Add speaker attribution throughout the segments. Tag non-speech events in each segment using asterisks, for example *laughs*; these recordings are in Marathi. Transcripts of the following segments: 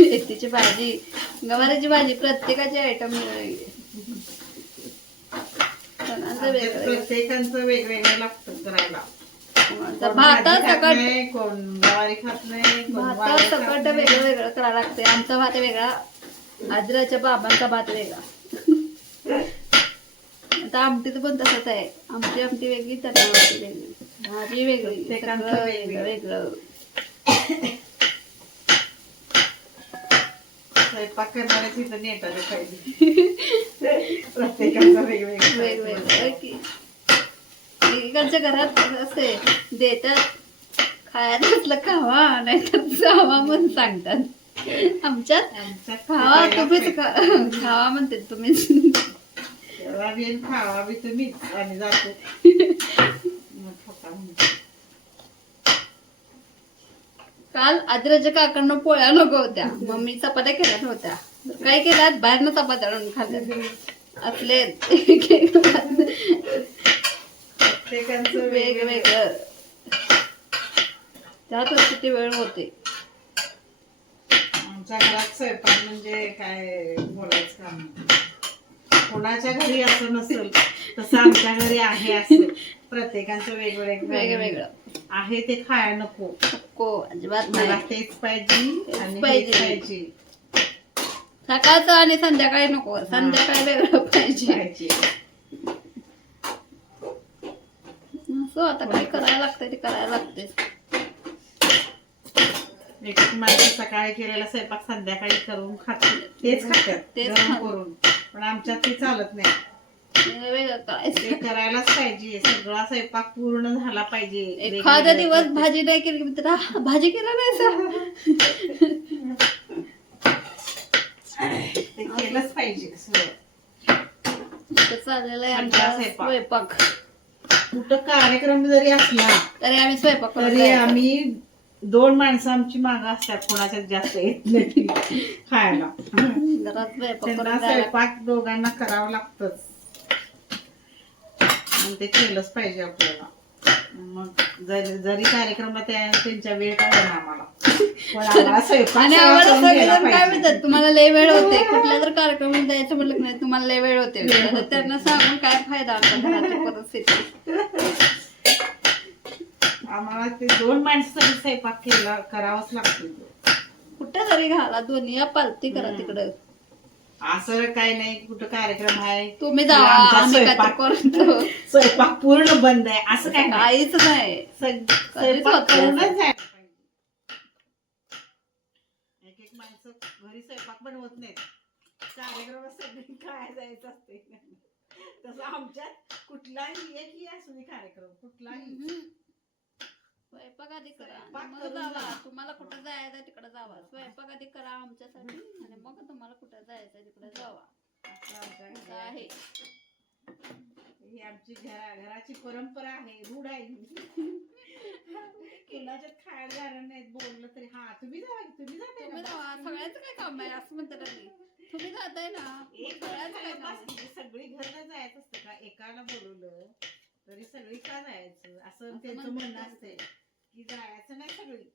Speaker 1: मेथीची भाजी गवारीची भाजी प्रत्येकाची आयटम
Speaker 2: आमच्यात प्रत्येकांचं वेगवेगळं लागतं करायला.
Speaker 1: भाता सकट
Speaker 2: नाही, कोण गवारी खात नाही
Speaker 1: भाता सकट. वेगळं वेगळं करावं लागते आमचा भात वेगळा आजराच्या बाबांचा भात वेगळा. *laughs* आता आमटीत पण तसंच आहे. आमची आमटी वेगळी त्यांना आमटी वेगळी. भाजी वेगळी सगळं
Speaker 2: वेगळं.
Speaker 1: वेगळं.
Speaker 2: स्वयंपाक करणाऱ्याची तर नेटाने पाहिजे. प्रत्येकाचं वेगवेगळं.
Speaker 1: वेगवेगळं की. एकेकांच्या घरात असे देतात खायला असलं खावा नाहीतर जावा म्हणून सांगतात. आमच्यात खावा तुम्हीच खावा म्हणते तुम्हीच.
Speaker 2: आणि खावा बी तुम्हीच आम्ही जातो.
Speaker 1: काल आदिराच्या काकांना पोळ्या नको होत्या. मम्मी चपात्या केल्या नव्हत्या. काय केल्यात बाहेरनं चपात्या आणून खाल्ल्या. असले
Speaker 2: वेगवेगळं.
Speaker 1: त्यातच किती वेळ होते.
Speaker 2: आमच्या घरात स्वयंपाक म्हणजे काय बोलायचं काम. कोणाच्या घरी असं नसेल तसं आमच्या घरी आहे असं. प्रत्येकांचं वेगवेगळं
Speaker 1: वेगवेगळं
Speaker 2: आहे ते खाया नको.
Speaker 1: नको अजिबात
Speaker 2: मला
Speaker 1: नाही.
Speaker 2: तेच पाहिजे आणि
Speaker 1: पाहिजे.
Speaker 2: हेच पाहिजे.
Speaker 1: सकाळचं आणि संध्याकाळी नको संध्याकाळी वेगळं पाहिजे.
Speaker 2: पाहिजे.
Speaker 1: असं आता काय करायला लागतंय ते करायला लागते
Speaker 2: एक एक माणसं सकाळी केलेला स्वयंपाक संध्याकाळी करून खाते तेच खातात.
Speaker 1: तेच
Speaker 2: गरम
Speaker 1: खातात.
Speaker 2: करून. पण आमच्यात ते चालत नाही.
Speaker 1: वेगळं
Speaker 2: ते
Speaker 1: करायचं
Speaker 2: करायलाच पाहिजे. सगळा स्वयंपाक पूर्ण झाला पाहिजे.
Speaker 1: एखादा दिवस भाजी नाही केली की मित्र "हा, भाजी केला नाही सर
Speaker 2: ते केलंच पाहिजे सगळं.
Speaker 1: चाललेला आहे
Speaker 2: आमचा
Speaker 1: आमचा
Speaker 2: स्वयंपाक.
Speaker 1: स्वयंपाक.
Speaker 2: कुठं कार्यक्रम जरी असला
Speaker 1: तरी आम्ही स्वयंपाक करत
Speaker 2: तरी. आम्ही दोन माणसं आमची माग असतात कोणाच्यात जास्त येत नाही खायला.
Speaker 1: घरात स्वयंपाक
Speaker 2: त्यांना
Speaker 1: करत जायला
Speaker 2: स्वयंपाक दोघांना करावं लागतच. आणि ते केलंच पाहिजे आपल्याला मग जरी जरी कार्यक्रमला त्या त्यांच्या वेळ का होईना आम्हाला पण आम्हाला *laughs* स्वयंपाक
Speaker 1: आणि आम्हाला
Speaker 2: करून गेला
Speaker 1: सगळेजण काय
Speaker 2: पाहिजे.
Speaker 1: म्हणतात तुम्हाला लय वेळ *laughs* होते कुठल्या तर कार्यक्रमात जायचं म्हटलं की नाही तुम्हाला लय वेळ होते तर. त्यांना सांगून काय फायदा आमच्या घराची परिस्थिती *laughs*
Speaker 2: आम्हाला ते दोन माणसासाठी स्वयंपाक केला करावाच लागतो
Speaker 1: कुठं तरी घाला दोन्ही या पालती करा. तिकडं
Speaker 2: असं काय नाही कुठं कार्यक्रम आहे?
Speaker 1: तुम्ही जावा
Speaker 2: आमचा
Speaker 1: आम्ही काय तर
Speaker 2: स्वयंपाक
Speaker 1: करतो.
Speaker 2: स्वयंपाक पूर्ण बंद आहे असं काय नाही.
Speaker 1: काहीच नाही.
Speaker 2: सग- स्वयंपाक
Speaker 1: होत नाही.
Speaker 2: करूनच
Speaker 1: असं.
Speaker 2: जायला पाहिजे. एक एक माणसं घरी स्वयंपाक बनवत नाहीत. कार्यक्रमात सगळी काय जायचं असते तसं आमच्यात कुठलाही एकही असू दे कार्यक्रम कुठलाही.
Speaker 1: स्वयंपाक आधी करा
Speaker 2: स्वयंपाक
Speaker 1: मग
Speaker 2: करून
Speaker 1: जावा.
Speaker 2: जा.
Speaker 1: तुम्हाला कुठं जायचं तिकडे जावा. स्वयंपाक आधी करा आमच्यासाठी आणि मग तुम्हाला कुठं जायचं तिकडे जावा.
Speaker 2: असं आमच्या
Speaker 1: असं
Speaker 2: घरी
Speaker 1: आहे.
Speaker 2: ही आमची घरा घराची परंपरा आहे. रूढ आहे कुणाच्यात खायला जाणार नाहीत बोललं तरी. हा तुम्ही जावा तुम्ही जाताय
Speaker 1: तुम्ही
Speaker 2: ना
Speaker 1: जावा.
Speaker 2: बस.
Speaker 1: सगळ्यांचं काय काम आहे? असं म्हणतात तुम्ही जाताय ना.
Speaker 2: एक
Speaker 1: सगळ्यांचं काय काम
Speaker 2: बस,
Speaker 1: आहे
Speaker 2: सगळी घरनं जायचं असतं का? एकाला बोलवलं तरी सगळी का जायचं. असं त्यांचं म्हणणं
Speaker 1: ते.
Speaker 2: की जायचं नाही सगळी.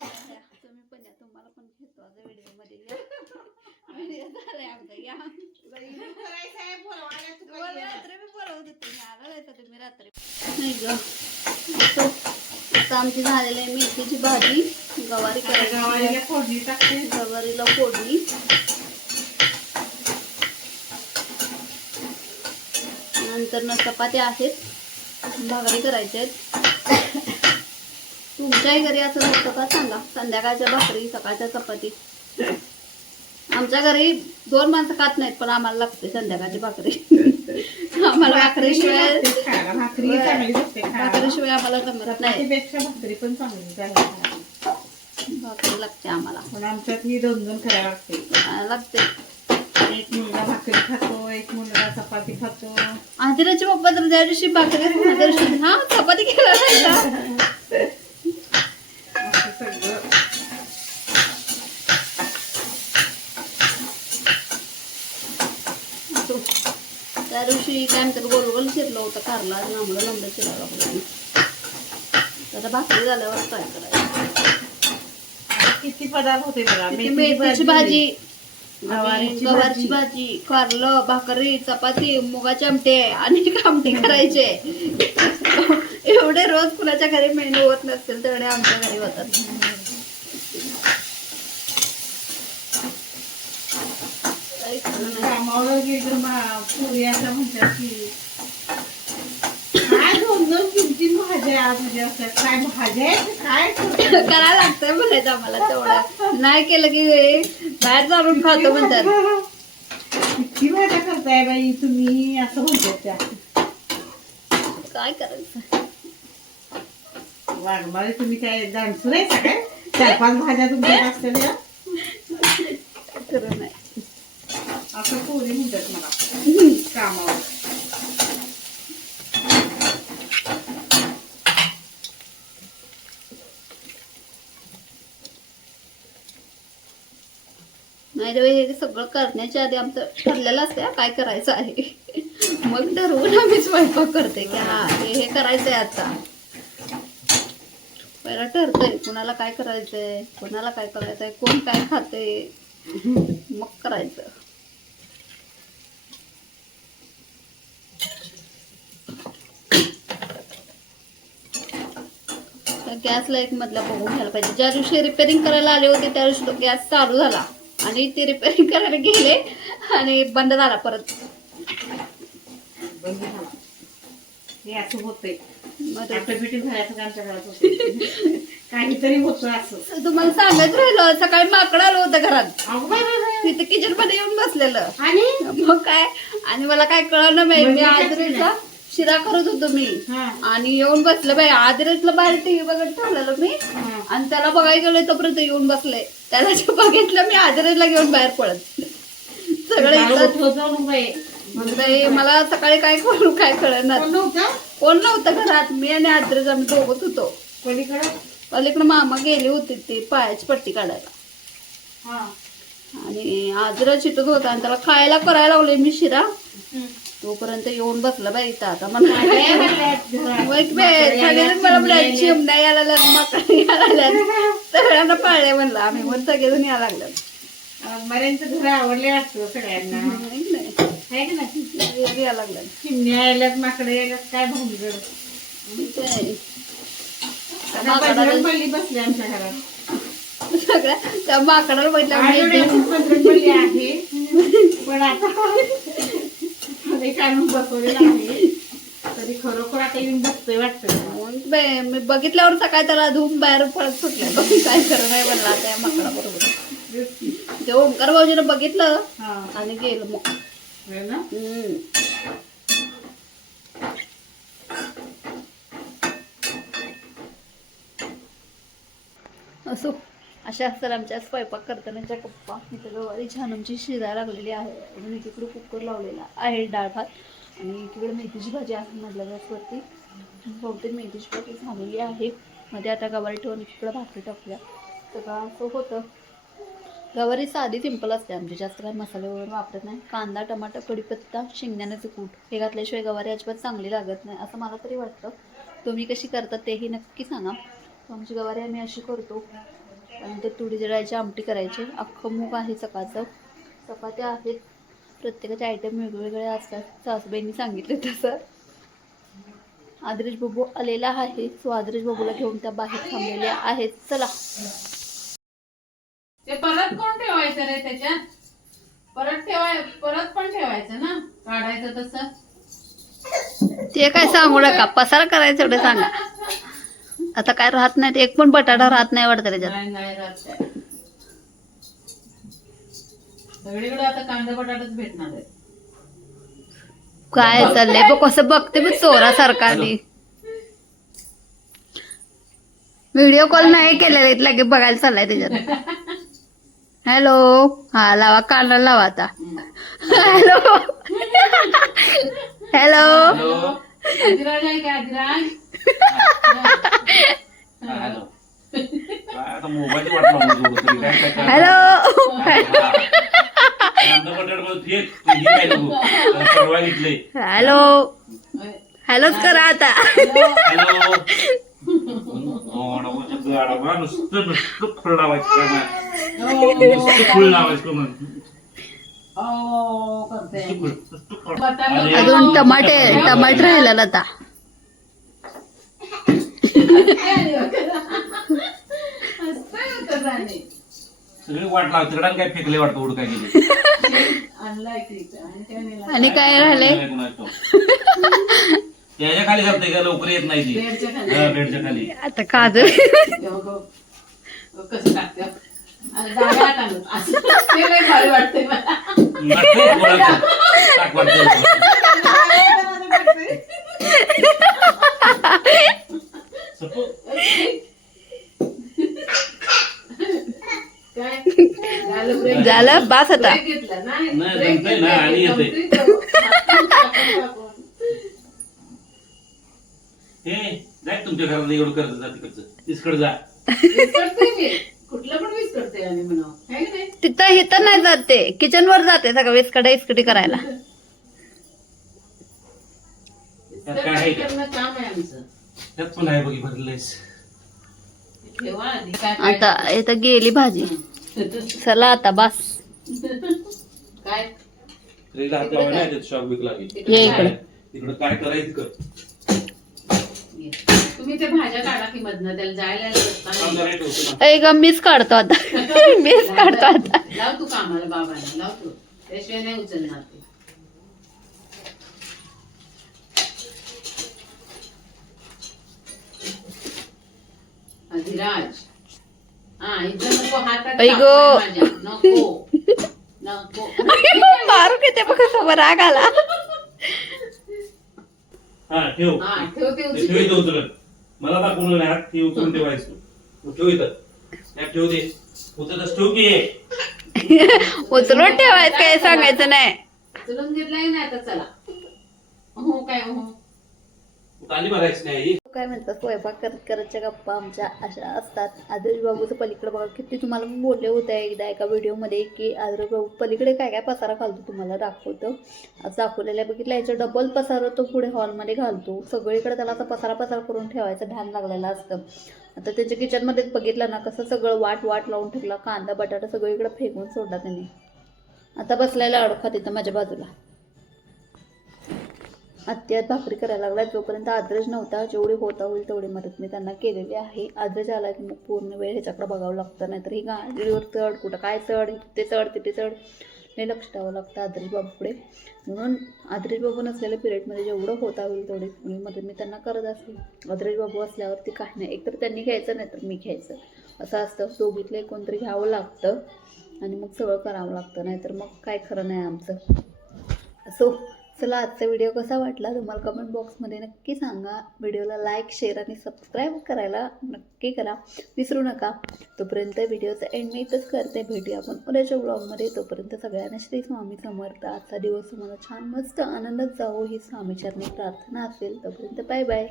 Speaker 1: तुम्ही पण या तुम्हाला पण घेतो. आज व्हिडिओमध्ये या. व्हिडिओ झालाय आमचा या? रात्री मी बोलवत होते. मी आला नाही तर तुम्ही रात्री. नाही ग. असं आता आमची झालेली आहे मेथीची भाजी. गवारी
Speaker 2: गवारीला फोडणी टाकते.
Speaker 1: गवारीला फोडणी. नंतर न चपात्या आहेत. भाकरी करायच्या आहेत. तुमच्याही घरी असं होतं का? सांगा. संध्याकाळच्या भाकरी सकाळच्या चपाती. आमच्या घरी दोन माणसं खात नाहीत पण आम्हाला लागते संध्याकाळची भाकरी. आम्हाला भाकरीशिवाय. भाकरीशिवाय आम्हाला जमत नाही.
Speaker 2: भाकरी पण चांगली.
Speaker 1: भाकरी लागते आम्हाला.
Speaker 2: पण आमच्यात ही दोन दोन करायला लागते.
Speaker 1: लागते.
Speaker 2: एक मुलगा भाकरी खातो एक मुलगा चपाती खातो.
Speaker 1: आदिराचे पप्पा तर ज्या दिवशी भाकरी त्या दिवशी हा चपाती केला
Speaker 2: असं सगळं.
Speaker 1: त्या दिवशी काय म्हणतात गोल गोल चिरलं होतं कारला आणि आम्हाला लंबे चिरायला लागलं. आता भाकरी झाल्यावर काय करायचं?
Speaker 2: किती पदार्थ होते बघा
Speaker 1: मेथीची भाजी
Speaker 2: गवारीची
Speaker 1: गवारची
Speaker 2: भाजी.
Speaker 1: भाजी कारलं भाकरी चपाती मुगाचे आमटे आणि *laughs* आमटे करायचे एवढे रोज कुणाच्या घरी मेनू होत नसतील तेवढे आमच्या घरी होतात काही खरं नाही.
Speaker 2: कामावर गेलं मा- पुरी असं म्हणतात की काय दोन दोन तीन तीन भाज्या असतात काय भाज्या आहेत काय करतात? *laughs*
Speaker 1: करायला लागतंय म्हणायचं आम्हाला तेवढं नाही केलं की बाहेर जाऊन खातो म्हणतात.
Speaker 2: किती भाज्या करताय बाई तुम्ही? असं म्हणतात त्या.
Speaker 1: काय करायचं?
Speaker 2: वाघमारे तुम्ही काय दाणसूर आहे काय? चार पाच भाज्या तुमच्या असलेल्या
Speaker 1: खरं नाही.
Speaker 2: असं पोरी म्हणतात मला. कामावर.
Speaker 1: नाही हे सगळं करण्याच्या आधी आमचं ठरलेलं असतं काय करायचं आहे. मग ठरवून आम्ही स्वयंपाक करते की हा हे हे करायचंय आता. पहिला ठरतंय कुणाला काय करायचंय कोणाला काय करायचंय कोण काय खाते मग करायचं. गॅसला एक मधला बघून घ्यायला पाहिजे. ज्या दिवशी रिपेअरिंग करायला आले होते त्या दिवशी तो गॅस चालू झाला. आणि ते रिपेअरिंग करायला गेले आणि बंद झाला परत.
Speaker 2: बंद झाला. हे असं होतंय. काहीतरी होतं असं.
Speaker 1: तुम्हाला सांगत राहिलो सकाळी माकड आलं होतं घरात. तिथे किचनमध्ये येऊन बसलेलं.
Speaker 2: आणि?
Speaker 1: मग काय? आणि मला काय कळलं नाही मी आदरेचा शिरा करत होतो मी. आणि येऊन बसलं बाई आदरेसला बाहेर टीव्ही बघत ठेवलेलं मी. आणि त्याला बघायला गेलो तोपर्यंत येऊन बसले. त्याला जे बघितलं मी आदरेसला घेऊन बाहेर पडत. सगळं इथं-. मग मला सकाळी काय करू काय कळणार.
Speaker 2: कोण नव्हतं?
Speaker 1: घरात? मी आणि आदरेस आम्ही दोघत होतो.
Speaker 2: पलीकडं?
Speaker 1: मामा गेले होते ते पायाची पट्टी काढायला. आणि आजरा चिटत होता आणि त्याला खायला करायला लागले मी शिरा. तोपर्यंत येऊन बसला बाई इथं. आता? मग मला म्हणाले, चिमण्या यायला माकडे यायला सगळ्यांना पाळले म्हणलं आम्ही. मग सगळेजण यायला लागलं.
Speaker 2: बऱ्यांचं घर आवडले असतं सगळ्यांना. आहे
Speaker 1: यायला लागलं.
Speaker 2: चिमण्या यायल्यात माकडे यायल्यात काय बसली आमच्या घरात.
Speaker 1: सगळ्या त्या माकडाला बघितलं
Speaker 2: पण आता मध्ये काढून बसवलेलं आहे. तरी खरोखर आता येऊन बसतोय वाटतं
Speaker 1: मग मी बघितल्यावर सकाळी त्याला धूम बाहेर पळत सुटलं. काय खरं नाही म्हणला त्या माकडा बरोबर. ते ओंकार भाऊजीनं बघितलं
Speaker 2: हा.
Speaker 1: आणि गेलं मग.
Speaker 2: होय ना?
Speaker 1: हम्म. असो अशा असतात आमच्या स्वयंपाक करतानाच्या गप्पा. इथं गवारी छान आमची शिरा लागलेली आहे. आणि तिकडे कुकर लावलेला आहे डाळ भात. आणि इकडे मेथीची भाजी आहे मधल्या गॅसवरती. बहुतेक मेथीची भाजी झालेली आहे. मध्ये आता गवारी ठेवून इकडं भाकरी टाकूया. सगळं असं होतं. गवारी साधी सिंपल असते आमची. जास्त काही मसाले वगैरे वापरत नाही. कांदा टमाटर कढीपत्ता शेंगदाण्याचं कूट. हे घातल्याशिवाय गवारी अजिबात चांगली लागत नाही असं मला तरी वाटतं. तुम्ही कशी करता तेही नक्की सांगा. आमची गवारी आम्ही अशी करतो. त्यानंतर तुरीच्या डाळीची आमटी करायची. अख्खं मूग आहे सकाळचं. चपात्या आहेत. प्रत्येकाचे आयटम वेगवेगळे असतात. सासूबाईंनी सांगितलं तसं. आदरेश बाबू आलेला आहे. सो आदरेश बाबूला घेऊन त्या बाहेर थांबलेल्या आहेत. चला.
Speaker 3: ते परत कोण ठेवायचं रे त्याच्यात? परत ठेवाय परत पण ठेवायचं ना? काढायचं तसं?
Speaker 1: ते काय सांगू नका. पसारा करायचं एवढं सांगा. आता काय राहत नाही एक पण बटाटा राहत नाही वाटतं त्याच्यात.
Speaker 3: नाही नाही राहत काय. सगळीकडे आता कांदा बटाटाच भेटणार आहे.
Speaker 1: काय चाललंय बघ कसं बघते मी चोरासारखा मी व्हिडिओ कॉल नाही केलेला लगे बघायला चाललाय त्याच्यात. हॅलो हा लावा कानाला लावा आता. हॅलो. हॅलो.
Speaker 3: आहे का
Speaker 4: हॅलो मोबाईल
Speaker 1: हॅलो.
Speaker 4: हा. ही.
Speaker 1: हॅलो. हॅलोच करा आता.
Speaker 4: नुसतं नुसतं लावायचं फुल लावायचं
Speaker 1: अजून टमाटे टमाटर राहिला आता.
Speaker 4: सगळी वाट लाव तिकडं काय फेकले वाटतं उड काय गेले.
Speaker 3: आणि काय
Speaker 1: राहिले
Speaker 4: त्याच्याखाली जाते का लवकर येत नाही ती
Speaker 3: बेडच्या खाली.
Speaker 4: हा, बेडच्या खाली
Speaker 1: आता काजू
Speaker 3: कसं टाकते आणि डाव्या हातानं. असं ते लय भारी वाटतंय मला
Speaker 4: वाटतं बोलायचं. टाक वाटतं. सपो.
Speaker 3: काय झालं?
Speaker 1: बास आता.
Speaker 4: हे जाय तुमच्या घरात एवढं करत जा तिकडचं. तिकडं जा.
Speaker 3: विस्कटते मी. कुठलं पण विस्कटते आणि म्हणा है की नाही?
Speaker 1: तिथं इथं नाही जात ते. किचन वर जाते सगळं वेसकडे इस्कटी करायला.
Speaker 3: काम आहे आमचं.
Speaker 4: त्यात पण आहे बघी भरलेस
Speaker 3: ठेवा आधी. काय काय
Speaker 1: आता इथं गेली भाजी. चला आता बास.
Speaker 3: काय?
Speaker 4: स्त्रीला हात लावायला नाही त्यात शॉक बिक लागेल
Speaker 1: ये इकडे.
Speaker 4: तिकडं काय करायचं कर.
Speaker 3: तुम्ही ते भाज्या काढा की मधनं त्याला जायला रस्ता
Speaker 4: ना.
Speaker 1: ग मीच काढतो आता. *laughs* मीच काढतो आता.
Speaker 3: लाव तू कामाला बाबाला. लाव तू. त्याशिवाय नाही उचलणार ते अधिराज. हा इथं नको हातात
Speaker 1: ऐ गो.
Speaker 3: टाकून माझ्या. नको. *laughs* नको.
Speaker 1: मारू घेते बघ राग आला.
Speaker 4: हा ठेव.
Speaker 3: हा ठेव ते
Speaker 4: ते
Speaker 3: उचल
Speaker 4: ठेव इथं उचलून. मला दाखवलं नाही हात ती उचलून ठेवायचं. तू ठेव इथं. ठेव दे उचलच ठेव की.
Speaker 1: उचलून ठेवायचं काय सांगायचं नाही.
Speaker 3: उचलून घेतलाय ना आता चला. हो काय हो.
Speaker 4: ताली भरायची नाही.
Speaker 1: काय म्हणतात स्वयंपाक करत करतच्या गप्पा आमच्या अशा असतात. आदर्श बाबूचं पलीकडे बघा किती तुम्हाला मी बोलले होते एकदा एका व्हिडिओमध्ये की आदर्श बाबू पलीकडे काय काय पसारा घालतो तुम्हाला? दाखवतो. असं दाखवलेलं आहे बघितलं याचं डबल पसारा तो पुढे हॉलमध्ये घालतो. सगळीकडे त्याला असा पसारा पसारा करून ठेवायचं ध्यान लागलेलं असतं. आता त्याच्या किचनमध्ये बघितलं ना कसं सगळं वाट वाट लावून ठेवला कांदा बटाटा सगळीकडे फेकून सोडला त्याने. आता बसलेला अडखा तिथं माझ्या बाजूला. आत्या भाकरी करायला लागला जोपर्यंत आद्रज नव्हता जेवढी होता होईल तेवढी मदत मी त्यांना केलेली आहे. आद्रज आला की मग पूर्ण वेळ ह्याच्याकडे बघावं लागतं नाहीतर ही गाडीवर चढ कुठं काय चढ ते चढ तिथे चढ. हे लक्ष द्यावं लागतं आद्रज बाबूकडे. म्हणून आद्रज बाबू नसलेल्या पिरियडमध्ये जेवढं होता होईल तेवढी मदत मी त्यांना करत असते. आद्रज बाबू असल्यावरती काही नाही. एकतर त्यांनी घ्यायचं नाही तर मी घ्यायचं. असं असतं. दोघीतलं कोणतरी घ्यावं लागतं आणि मग सगळं करावं लागतं. नाहीतर मग काय खरं नाही आमचं. असो. चला आजचा व्हिडिओ कसा वाटला तुम्हाला कमेंट बॉक्समध्ये नक्की सांगा. व्हिडिओला लाईक शेअर आणि सबस्क्राईब करायला नक्की करा. विसरू नका. तोपर्यंत व्हिडिओचा एंड मी इथंच करते. भेटूया आपण उद्याच्या ब्लॉगमध्ये तोपर्यंत सगळ्यांना श्री स्वामी समर्थ. आजचा दिवस तुम्हाला छान मस्त आनंदात जावो. ही स्वामीचरणी प्रार्थना असेल. तोपर्यंत बाय बाय